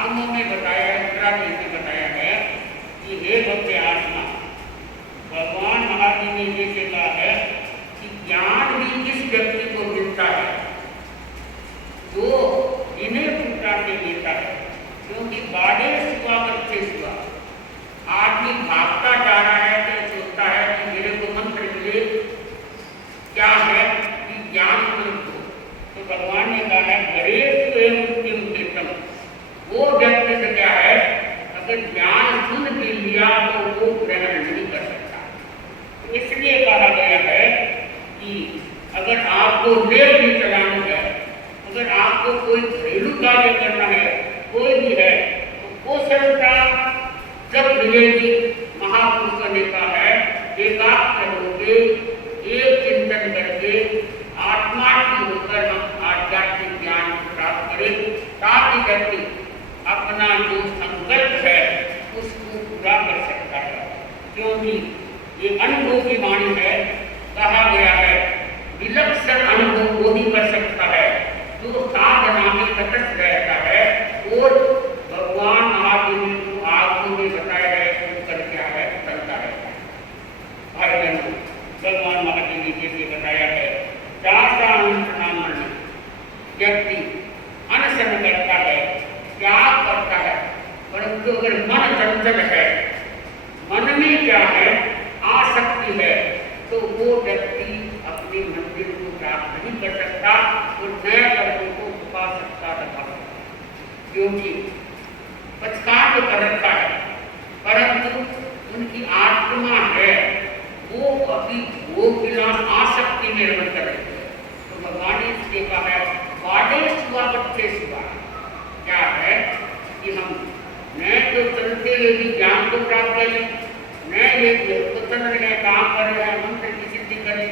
आगमों में बताया है, उत्तराखंड में बताया है कि हे भक्त आत्मा, भगवान महावीर ने ये कहा है कि ज्ञान भी जिस व्यक्ति को मिलता है जो इन्हें पुत्रा के देता है, क्योंकि बाड़े सुआ बच्चे सुआ आदमी भागता जा रहा है तो सोचता है कि मेरे को मंत्र मिले, क्या है कि ज्ञान को। तो भगवान ने कहा है गणेश एवं कीर्तन, वो व्यक्ति से क्या है अगर ज्ञान सुन के लिया तो वो ग्रहण नहीं कर सकता। तो इसलिए कहा गया है कि अगर आपको लेख भी चलाना है, अगर आपको कोई घरेलू कार्य करना है, कोई भी है, तो कौशलता जब मिलेगी, महापुरुषों ने कहा है एकाग्र होके एक चिंतन करके आत्मा की होकर हम आध्यात्मिक ज्ञान प्राप्त करें, ताकि व्यक्ति अपना जो संकल्प है उसको पूरा कर सकता है। क्योंकि ये अनुभव की वाणी है, कहा गया है विलक्षण अनुभव वो ही कर सकता है जो साधना में तटस्थ रहता है। और भगवान महावीर ने जो आगमों में बताया है वो कर क्या है, चलता रहता है। भाई बहनों, भगवान महावीर ने जैसे बताया है चासा अनुष्ठान व्यक्ति अनशन करता है, त्याग करता है, परंतु अगर मन चंचल है, मन में क्या है आसक्ति है, तो वो व्यक्ति अपने मंदिर को प्राप्त नहीं कर सकता और नए कर्मों को छुपा सकता था, क्योंकि पचकार तो कर रखा है, परंतु उनकी आत्मा है वो अभी भोग विलास आसक्ति में रमण कर रही है। तो भगवान ने इसके कहा है बाड़े सुआ बच्चे सुआ, क्या है कि हम न तो चलते हुए भी ज्ञान को प्राप्त करें, न ये काम कर रहे हैं मंत्र की सिद्धि करें,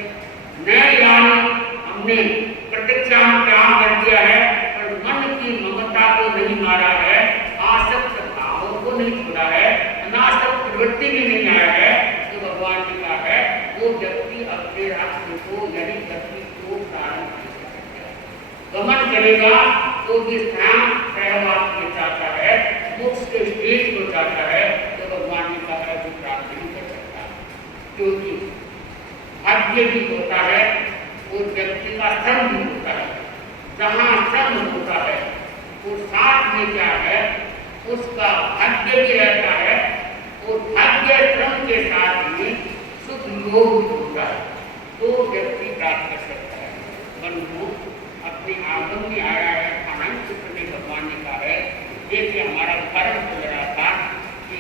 न यानी हमने प्रतीक्षा में त्याग कर दिया है पर मन की ममता को नहीं मारा है, आसक्त भावों को नहीं छोड़ा है, अनासक्त प्रवृत्ति भी नहीं आया है। तो भगवान ने कहा है वो व्यक्ति अपने रास्ते को यानी गति को प्रारंभ गमन करेगा तो भी स्थान सहवास में जाता है, मोक्ष के स्टेज को जाता है। तो भगवान ने कहा है वो प्राप्त नहीं कर सकता, क्योंकि भाग्य भी होता है और व्यक्ति का श्रम भी होता है। जहाँ श्रम होता है वो साथ में क्या है उसका भाग्य भी रहता है और भाग्य श्रम के साथ में सुख योग भी होता है, तो व्यक्ति प्राप्त कर सकता है। बंधु अपने आगम में आया है आनंद सूत्र में भगवान ने कहा है जैसे हमारा कर्म चल रहा था कि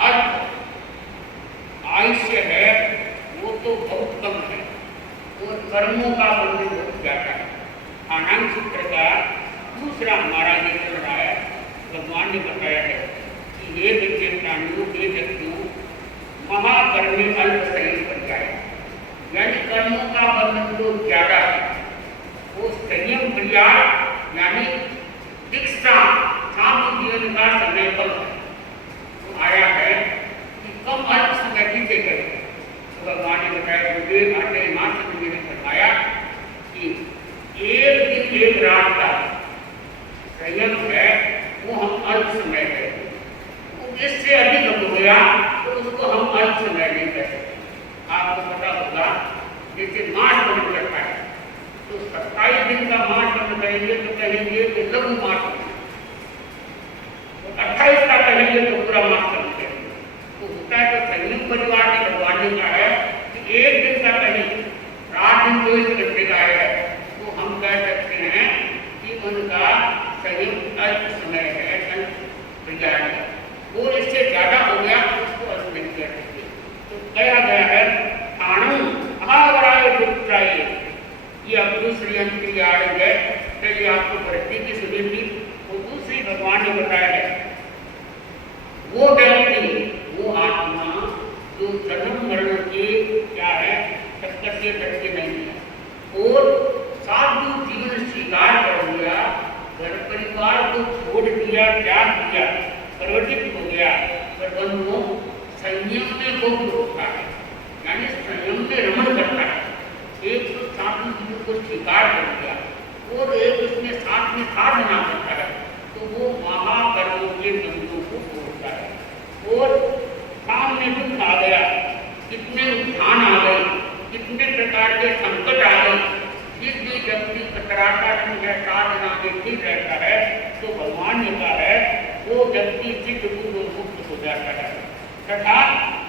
अब आयुष्य है वो तो बहुत कम है और कर्मों का बंधन बहुत ज्यादा है। आनंद सूत्र का दूसरा हमारा ये चल रहा है, भगवान ने बताया है कि ये बच्चे प्राणियों के व्यक्तियों महाकर्मी अल्प संयम बन जाए, यानी कर्मों का बंधन तो ज्यादा है, वो संयम क्रिया यानी दीक्षा साधु जीवन का समय कम है। तो आया है कि कम अल्प समय पीछे करें। तो भगवान ने बताया गुरुदेव आटे मात्र ने बताया कि एक दिन एक रात का संयम है वो हम अल्प समय है, इससे अधिक हो गया तो उसको हम अल्प समय नहीं कर सकते। आपको पता होगा जैसे मास बंद करता है तो 27 दिन का मास बंद करेंगे तो कहेंगे कि लघु मास बंद, तो 28 का कहेंगे तो पूरा मास बंद करेंगे। तो होता है तो संयुक्त परिवार के भगवान ने कहा है कि एक दिन का कहीं 8 दिन 24 घंटे का है तो हम कह सकते हैं कि उनका संयुक्त अल्प समय है, अल्प क्रिया है, वो इससे ज्यादा हो गया उसको अर्थ नहीं कर सकते। तो कहा गया है आनंद महावराय चाहिए, ये अब दूसरी अंतक्रिया आ रही है। पहले आपको वृत्ति की सुनी थी, वो दूसरी भगवान ने बताया है वो व्यक्ति वो आत्मा जो जन्म मरण के क्या है चक्कर से डरते नहीं है और साधु जीवन स्वीकार कर लिया, घर परिवार को छोड़ दिया, त्याग दिया, परिवर्तित हो गया, पर बंधुओं संयम में बहुत होता है, यानी संयम में रमण करता है। एक तो साधु जीवन को स्वीकार कर दिया और एक उसमें साथ में साधना करता है, तो वो महाकर्म व्यक्ति चित्त पूर्व मुक्त हो जाता है तथा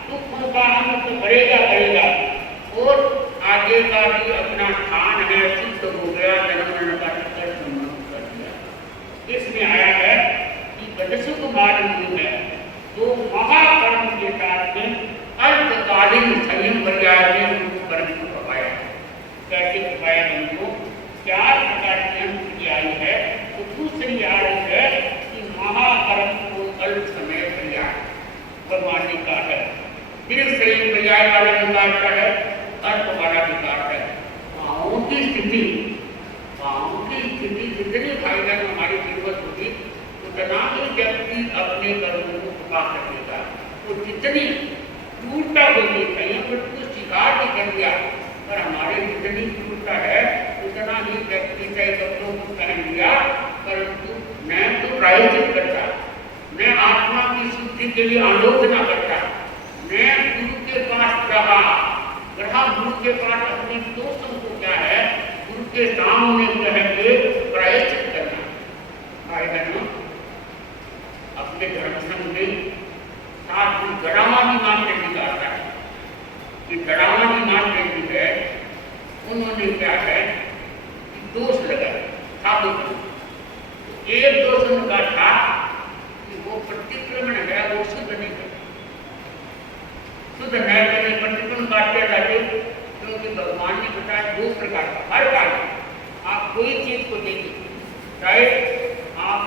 दुखों का अंत करेगा करेगा और आगे का भी अपना स्थान है सिद्ध हो गया, जन्म मरण का चक्कर समाप्त कर दिया। इसमें आया है कि गजसुख मार्ग में जो महाकर्म के साथ में अल्पकालीन संयम पर्याय में उनको कर्म को पकाया। कैसे पकाया उनको? 4 प्रकार की अंत आई है। तो दूसरी आ रही है कि महाकर्म को अल्प समय पर्याय भगवान ने कहा है। दीर्घ शरीर पर्याय वाला विकार का है, अर्थ वाला विकार है। पाँवों की स्थिति जितनी भाई बहन हमारी जरूरत होगी उतना ही व्यक्ति अपने कर्मों को पका सकेगा। तो जितनी टूटता होगी संयम को स्वीकार भी कर दिया, पर हमारे जितनी टूटता है उतना ही व्यक्ति कई कपड़ों को पहन लिया, परंतु मैं तो प्रायश्चित करता, मैं आत्मा की शुद्धि के लिए आलोचना करता, मैं गुरु के पास रहा गुरु के पास अपने दोस्तों को क्या है गुरु के सामने कह के प्रायश्चित करना। भाई बहनों, अपने धर्म संघ में साथ में गड़ामानी मान के निकालता है कि गड़ामानी मान के है उन्होंने क्या है कि दोष लगाया साबुत। एक दोष उनका था कि वो प्रतिक्रमण है, वो शुद्ध नहीं है। शुद्ध है कि नहीं प्रतिक्रमण काटते जाते, क्योंकि भगवान ने बताया 2 प्रकार का। हर कार्य आप कोई चीज को देखिए, चाहे आप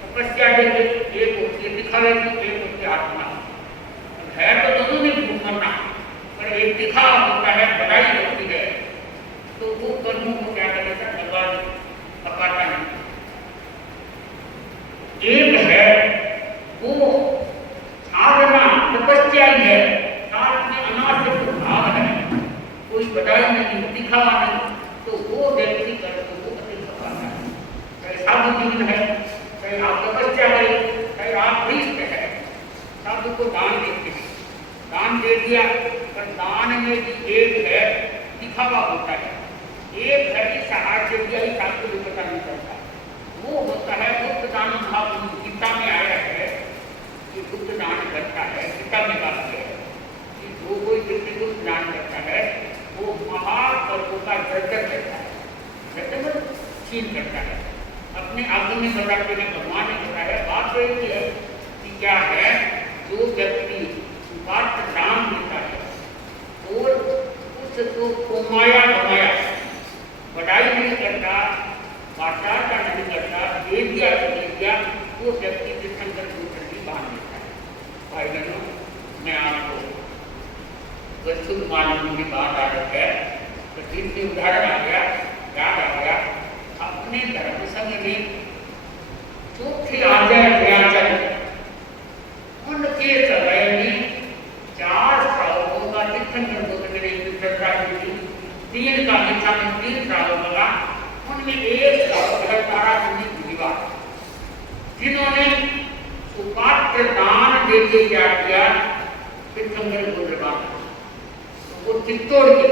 तपस्या देखे, एक होती है दिखावे की, एक होती है आत्मा। है तो दोनों में भूखना, पर एक दिखा होता है, बढ़ाई होती है, तो वो कर्मों को क्या करेगा पकाता नहीं। एक है वो साधना तपस्या ही है, साथ में अनासक्त भाव है, कोई बढ़ाई नहीं दिखावा नहीं, तो वो व्यक्ति कर्म को अधिक पकाता है। चाहे साधु है, चाहे आप तपस्या करें, चाहे आप भ्रष्ट है, सब को दान देते हैं। दान दे दिया, पर दान में भी एक है दिखावा होता है, एक है कि सहाय दिया ही शास्त्र को पता नहीं चलता। वो होता है गुप्त दान भाव। गीता में आया है कि गुप्त दान करता है, गीता में बात है कि जो कोई व्यक्ति गुप्त दान करता है वो महापर्वों का जर्जर करता है, छीन करता है। अपने आगे में बताते हैं, भगवान ने बताया बात यही है कि क्या है जो व्यक्ति पात्र दान देता है और उसको कमाया बनाया बढ़ाई नहीं करता, वाचारता नहीं करता, दे दिया तो दे दिया, वो व्यक्ति तीर्थंकर दूसरे की बांध देता है। भाई बहनों, मैं आपको वस्तु मानव की बात आ रही है तो तीसरी उदाहरण आ गया, याद आ गया अपने धर्म संघ में चौथी आचार्य व्याचन उनके समय में 4 श्रावकों का तीर्थंकर दूसरे की चर्चा की थी। 3 का मिथ्या में 3 श्रावकों का, उनमें एक श्रावक है ताराचंदी बुद्धिवाद, जिन्होंने सुपात्र दान देके क्या किया तीर्थंकर बुद्धिवाद। तो वो चित्तौड़ के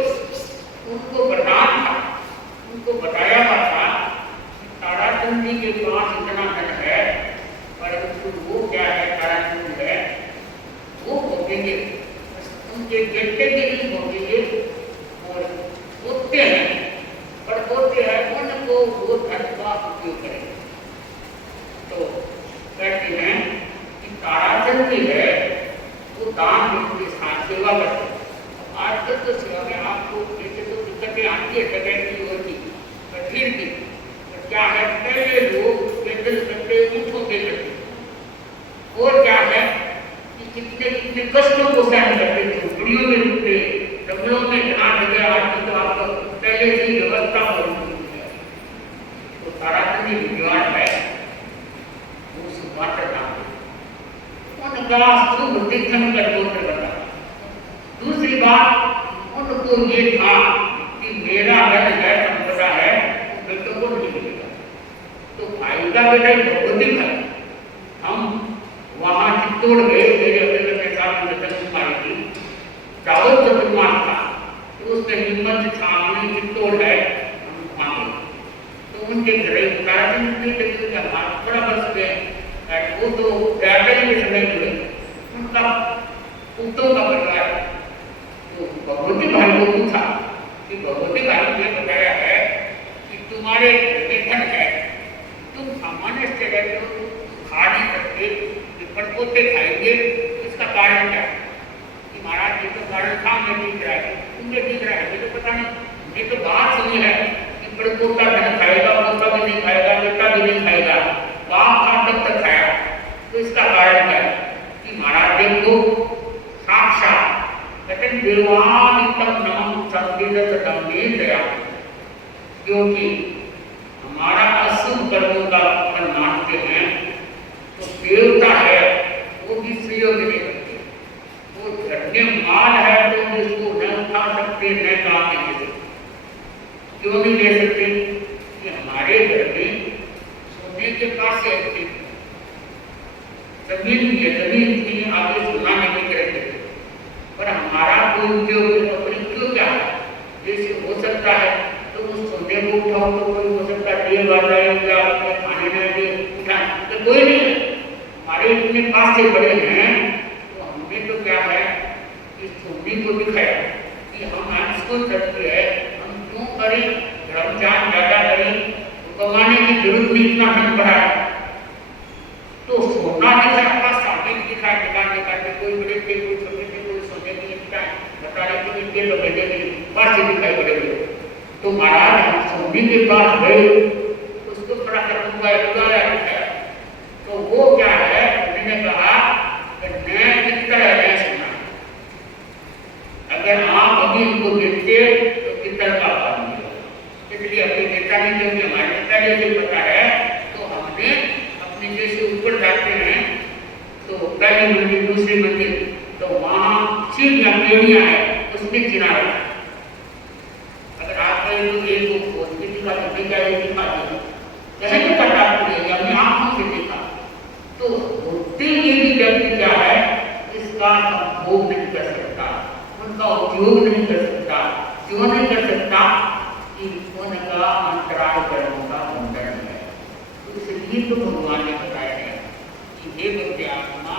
उनको वरदान था, उनको बताया हुआ था कि ताराचंदी के पास इतना धन है, परंतु वो क्या है ताराचंदी है वो भोगेंगे, उनके बेटे के लिए भोगेंगे और होते हैं, पर होते हैं उनको वो धन का उपयोग करेंगे। तो कहते हैं कि ताराचंदी है वो दान के साथ सेवा करते हैं। आजकल तो सेवा में आपको जैसे तो दिक्कतें आती है डकैती होती पर फिर भी क्या है पहले लोग वेतन करते उठोते करते और क्या है कि कितने कितने कष्टों को सहन करते थे, झुग्गियों में रुकते, जंगलों में ध्यान लगे। आज तो आपको पहले से व्यवस्था मौजूद है। तो ताराचंदी विद्वान है वो सुपात्र नाम उनका शुभ तीर्थंकर गोत्र बता। दूसरी बात उनको ये था कि मेरा धन है संपदा है बेटों को नहीं मिलेगा, तो भाई का बेटा भगवती है। हम वहां चित्तौड़ गए, मेरे अभिनव के साथ दर्शन कुमारी थी, चावल चतुर्मास था, तो उसने हिम्मत सामने चित्तौड़ है हम वहां गए, तो उनके घर ताराचंद बड़ा बस गए वो तो राजा के समय जुड़े, उनका पुत्रों का परिवार। तो भगवती भाई को पूछा कि भगवती भाई ने बताया है कि तुम्हारे वेतन है, तुम सामान्य से रहते हो, खा नहीं सकते, पड़पोते खाएंगे, इसका कारण क्या है? कि महाराज ये तो कारण सामने दिख रहा है, तुम्हें दिख रहा है, मुझे तो पता नहीं। ये तो बात सुनी है कि पड़पोता धन खाएगा, पोता भी नहीं खाएगा, बेटा भी नहीं खाएगा, बाप का तब तक खाया। तो इसका कारण क्या है? कि महाराज देखो साक्षात लेकिन देवानितम नाम संगीत संगीत गया, क्योंकि हमारा अशुभ कर्मों का फल मानते हैं तो देवता है वो भी सहयोग नहीं करते, वो धन्य माल है तो जिसको न उठा सकते न काम नहीं ले सकते। क्यों नहीं ले सकते? कि हमारे घर में सोने के पास ऐसी जमीन थी, आगे सोना नहीं करेंगे, पर हमारा कोई उद्योग अपनी क्यों क्या है? जैसे हो सकता है तो उस सोने को उठाओ तो कोई हो सकता है तेल वाला या अपने खाने में उठा तो कोई नहीं है। हमारे इतने पास से बड़े हैं तो हमने तो क्या है इस सोने को दिखाया कि हम इसको करते हैं, हम क्यों करें, धर्मचान ज्यादा करें, कमाने की जरूरत नहीं, इतना धन बढ़ा है तो सोना दिखा, साबित दिखा, दुकान दिखाते, कोई बड़े थे, कोई छोटे थे, कोई सोने की दिखाए, बता रहे थे इनके तो बेटे के पास से दिखाई पड़े हुए। तो महाराज सोने के पास गए, उसको थोड़ा सा उगाया, तो वो क्या है, उन्होंने कहा कि मैं कितना है सुना, अगर आप अभी उनको देखते तो कितना का बात नहीं होगा, इसलिए अपने नेता ने क्योंकि हमारे नेता ने भी पता है तो हमने अपने जैसे ऊपर जाते हैं तो पहली मंदिर दूसरी मंदिर तो वहाँ सीढ़ियाँ पेड़ियाँ है उसमें किनारा, अगर आप कहें तो एक दिखा तो दिखा कहने का तात्पर्य हमने आंखों से देखा तो होते ये भी व्यक्ति क्या है इसका भोग नहीं कर सकता, उनका उपयोग नहीं कर सकता। क्यों नहीं कर सकता? कि उनका अंतराय कर्मों का बंधन है। तो इसलिए तो भगवान ने बताया है कि हे भक्ति आत्मा,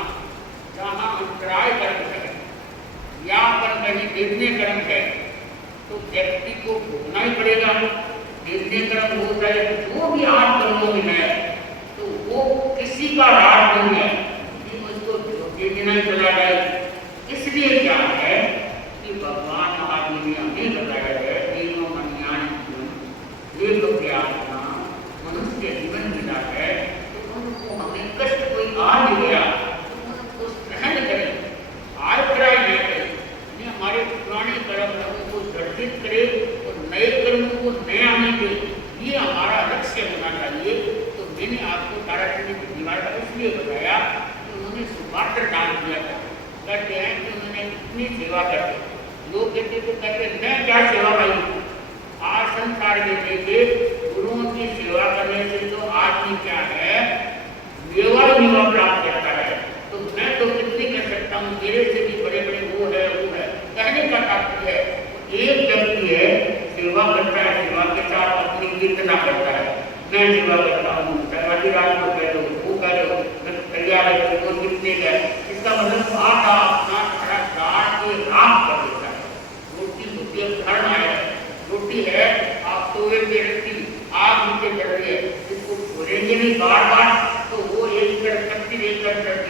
जहाँ अंतराय कर्म है या पर कहीं देखने कर्म है तो व्यक्ति को भोगना ही पड़ेगा। देखने कर्म हो जाए जो भी आठ कर्मों में है तो वो किसी का राज नहीं है कि उसको देखना ही चला जाए। इसलिए क्या है कि भगवान आदि ने हमें बताया है तीनों मनज्ञान जीवन एक व्यापना मनुष्य जीवन मिला है तो उनको हमें कष्ट कोई आ नहीं गया तो उनको सहन करें, आयत्राय न करें, हमारे पुराने कर्म को दर्शित करे और नए कर्मों को नया नहीं दे, ये हमारा लक्ष्य होना चाहिए। तो मैंने आपको ताराचंडी की दीवार का इसलिए बताया कि उन्होंने सुपात्र दान किया था। कहते हैं कि उन्होंने इतनी सेवा करते, लोग कहते तो कहते मैं क्या सेवा करूँ, आज संसार में देखे गुरुओं की सेवा करने से तो आदमी क्या है मेवा प्राप्त करता है, तो मैं तो कितनी कर सकता हूँ, मेरे से भी बड़े बड़े वो है। कहने का तात्पर्य है एक व्यक्ति है सेवा करता है, सेवा के साथ अपनी कीर्तना करता है, मैं सेवा करता हूँ, रात को कह दो, वो कह दो, मैं तैयार है, वो कितने गए, इसका मतलब आटा अपना खड़ा काट के राख कर देता है। रोटी धर्म है, रोटी है आप सोए के रखी आग नीचे चढ़ रही है, इसको छोड़ेंगे नहीं बार बार तो वो एक करती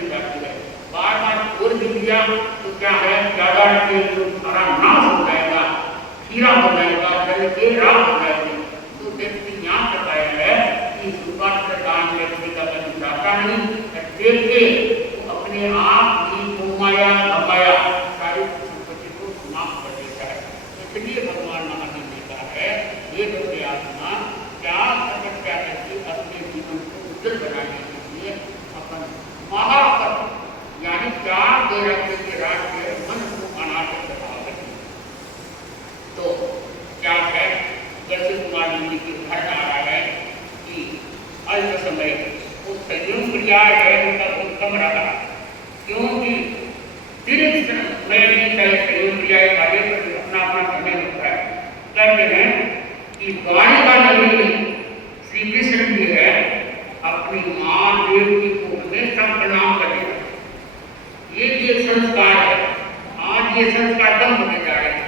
जाती है, बार बार छोड़ भी दिया तो क्या है ज्यादा सारा नाश हो जाएगा, खीरा हो जाएगा, जल के राख हो जाएगी। तो व्यक्ति यहाँ बताया है कि सुपात्र दान व्यक्ति का कभी जाता नहीं, देखे तो अपने आप ही घुमाया घमाया सारी संपत्ति को समाप्त कर देता है। इसलिए भगवान महावीर ने कहा है ये भक्ति आत्मा क्या तपस्या करके अपने जीवन को उज्जवल बनाने के लिए अपन महापद यानी चार वैराग्य के राज्य मन को अनाथ बनावे। तो क्या है जैसे कुमार जी के घर आ रहा है कि अल्प समय वो संयम क्रिया है उनका उत्तम रहा, क्योंकि दीर्घ समय में संयम क्रिया कार्य पर अपना अपना समय होता है। कहते हैं कि द्वारिका नगरी में श्री कृष्ण भी है अपनी माँ देवकी को हमेशा संस्कार है। आज ये संस्कार कम होने जा रहे हैं।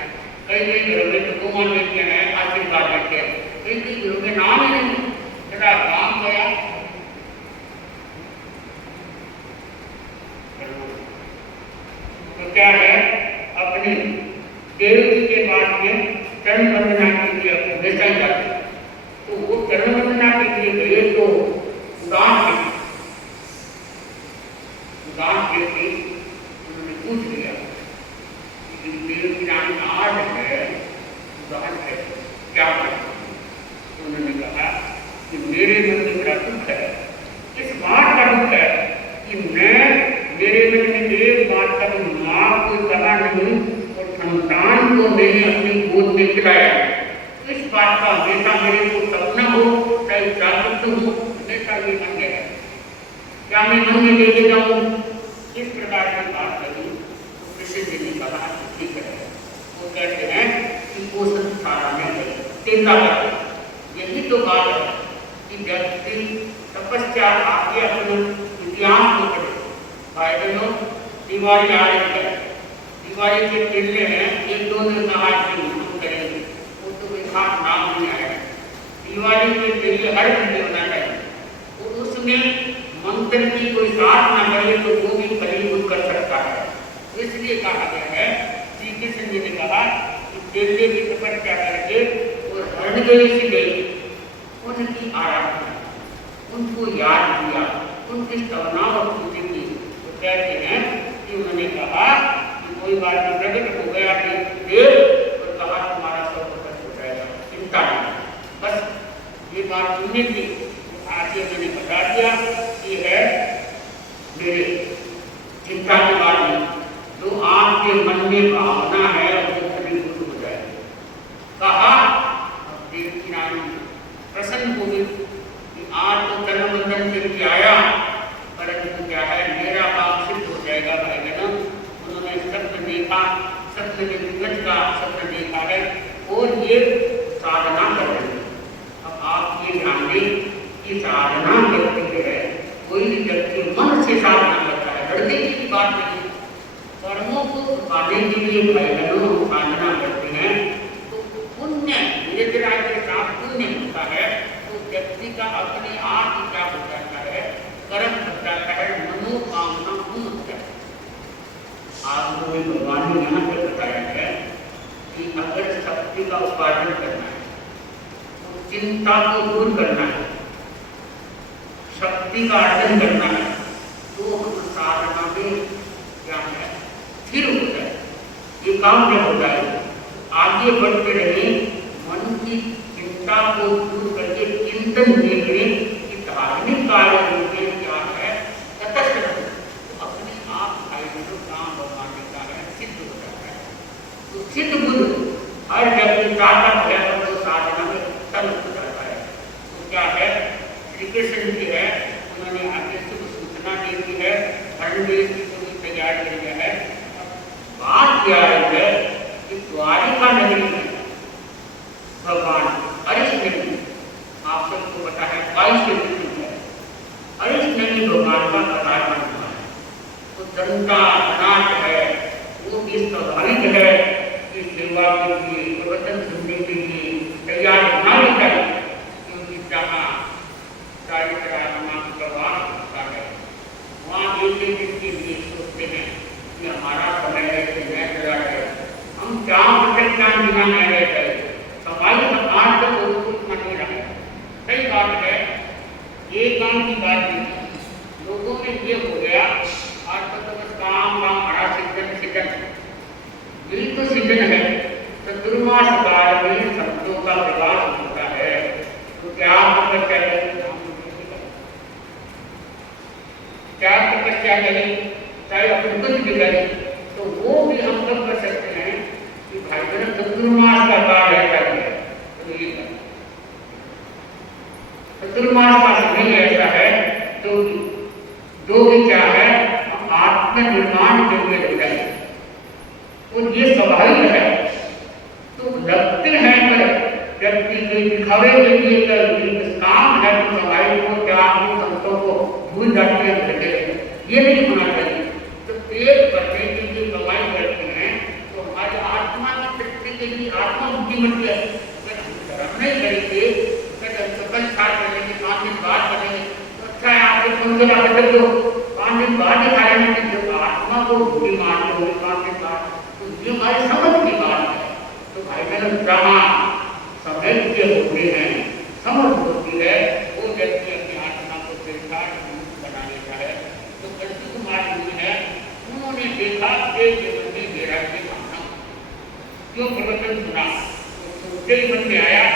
कई कई घरों में तो गोमान देते हैं, आशीर्वाद देते हैं, कई कई घरों में नाम ही नहीं, तेरा काम गया। तो क्या है, अपने देव जी के पास में चरण वंदना के लिए हमेशा ही जाते हैं। तो वो चरण वंदना के लिए गए तो उदास व्यक्ति उन्होंने पूछ लिया कि देव की रानी आज है, उदास है, क्या करें? उन्होंने कहा कि मेरे मन में बड़ा दुख है, इस बात का दुख है कि मेरे मन में एक बात का माँ को कहा नहीं और संतान को मैंने अपनी गोद में खिलाया। इस बात का हमेशा मेरे को सपना हो, चाहे जागृत हो, हमेशा ये मन है, क्या मैं मन में लेके जाऊँ? इस प्रकार की बात करी तो कृष्ण जी ने कहा ठीक है। वो कहते हैं कि वो संसार में चिंता कर, यही तो बात है कि व्यक्ति तपस्या आगे अपने इतिहास को पढ़े। भाई बहनों, दिवाली आ रही है, दिवाली के केले हैं, एक दो ने कहा कि हम करेंगे, वो तो कोई खास नाम नहीं आया। दिवाली के केले हर महीने होना चाहिए, और उसमें मंत्र की कोई साथ ना करे तो वो भी फलीभूत कर सकता है। इसलिए कहा गया है, श्री कृष्ण जी ने कहा कि केले की तपस्या करके और हरणदेवी से गई, उनकी आराधना, उनको याद किया, उनकी स्तवना और स्तुति की। तो कहते हैं कि उन्होंने कहा कि कोई बात नहीं, प्रकट हो गया कि देव, और कहा तुम्हारा सब प्रकट हो जाएगा, चिंता नहीं। बस ये बात सुनने की आगे मैंने बता दिया कि है मेरे चिंता के बात नहीं, जो आपके मन में भावना है वो फलीभूत हो जाए। कहा देव की रानी प्रसन्न हो गई कि आज तो तनमंदन करके आया, परंतु क्या है, मेरा काम सिद्ध हो जाएगा। भाई बहनों, उन्होंने सत्य देखा, सत्य के दिग्गज का सत्य देखा है और ये साधना कर रहे हैं। अब आप ये ध्यान दें कि साधना व्यक्ति जो है, कोई भी व्यक्ति मन से साधना करता है, लड़ने की बात नहीं। कर्मों को पाने के लिए बहनों साधना करते हैं तो पुण्य धीरे धीरे के साथ पुण्य होता है, तो व्यक्ति का अपने आप ही क्या हो जाता है, कर्म हो जाता है, मनोकामना पूर्ण हो जाता है। आपको भी भगवान ने यहाँ पे बताया है कि अगर शक्ति का उपार्जन करना है तो चिंता को दूर करना है, शक्ति का अर्जन करना है, तो हम साधना में क्या है, स्थिर हो जाए, एकाग्र हो जाए, आगे बढ़ते रहे, मन की चिंता को दूर करके चिंतन देखने कि धार्मिक कार्य में क्या है, तटस्थ रहे, तो अपने आप जो काम भगवान देता है सिद्ध हो जाता है। तो सिद्ध बुद्ध हर व्यक्ति चाहता है तो साधना में तल हो जाता है। तो क्या है, श्री कृष्ण जी है, उन्होंने आगे शुभ सूचना दे दी है, हरणदेव की पूरी तैयार कर दिया है। बात क्या है कि द्वारिका नगरी में भगवान हरीश नदी, आप सबको पता है 22 नदी है, हरीश नदी भगवान का पदार्पण हुआ है। तो जनता अनाथ है, वो भी स्वाभाविक है कि सेवा के लिए, प्रवचन सुनने के लिए तैयार होना भी चाहिए, क्योंकि जहाँ चारित्र आत्मा का प्रवास होता है, वहाँ एक एक दिन के लिए सोचते हैं कि हमारा समय है कि मैं चला गया, हम क्या प्रत्यक्षान बिना मैं रह गए, सफाई आज तक वो कुछ मन नहीं रहा। सही बात है, ये काम की बात नहीं, लोगों में ये हो गया आज तक तो बस काम हमारा सिद्धन, यही तो सिद्धन है। चतुर्मास काल में शब्दों का विकास होता है, तो क्या तपस्या करें, क्या तपस्या करें, चाहे अपने कुछ भी करें, तो वो भी हम सब कर सकते हैं कि भाई बहन चतुर्मास का काल ऐसा है, तो ये चतुर्मास का समय ऐसा है तो जो भी क्या है हम आत्मनिर्माण के लिए लग जाए, तो ये स्वाभाविक है। तो लगते हैं पर व्यक्ति के दिखावे के लिए काम है तो स्वाभाविक को क्या संतों को भूल जाते हैं, ये नहीं होना चाहिए। तो पेट भरने के मुझे ना मतलब जो 5 दिन बाद दिखाया है कि जब आत्मा को बुरी मानते हो 5 दिन बाद, तो ये हमारी समझ की बात है। तो भाई बहनों जहाँ समय के होते हैं, समझ होती है, वो व्यक्ति अपनी आत्मा को देखा बना लेता है। तो कल्कि कुमार जी है, उन्होंने देखा एक जीवन में मेरा के माना क्यों प्रवचन सुना, तो उनके मन में आया